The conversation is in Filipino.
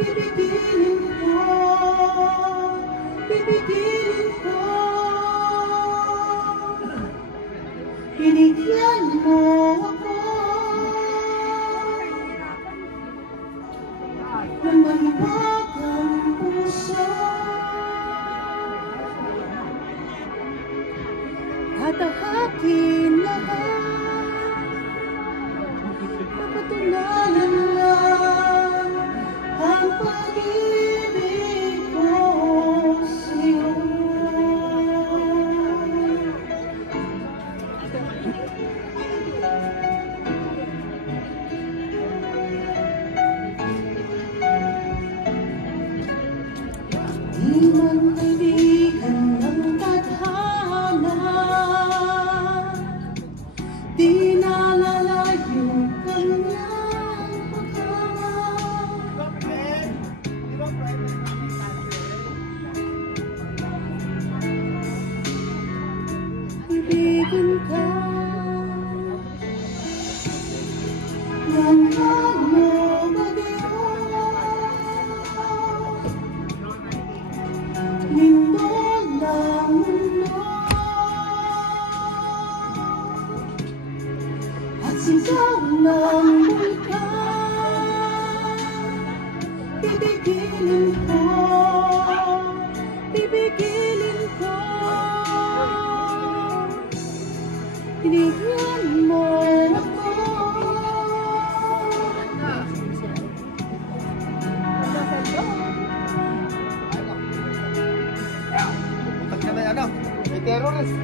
Pipigilin ko, pipigilin ko. Binigyan mo ako ng mahiwagang puso. Tatahakin lahat, papatunayan lang ang pag-ibig ko sa'yo. Di man kaibigan ng tadhana, di nalalayo kanyang paghahanap. Ibigan ka ng bagyo bagyo, lindol ng mundo, at sigaw ng bulkan. Pipigilin ko, pipigilin ko. Binigyan mo ako. May terrorist.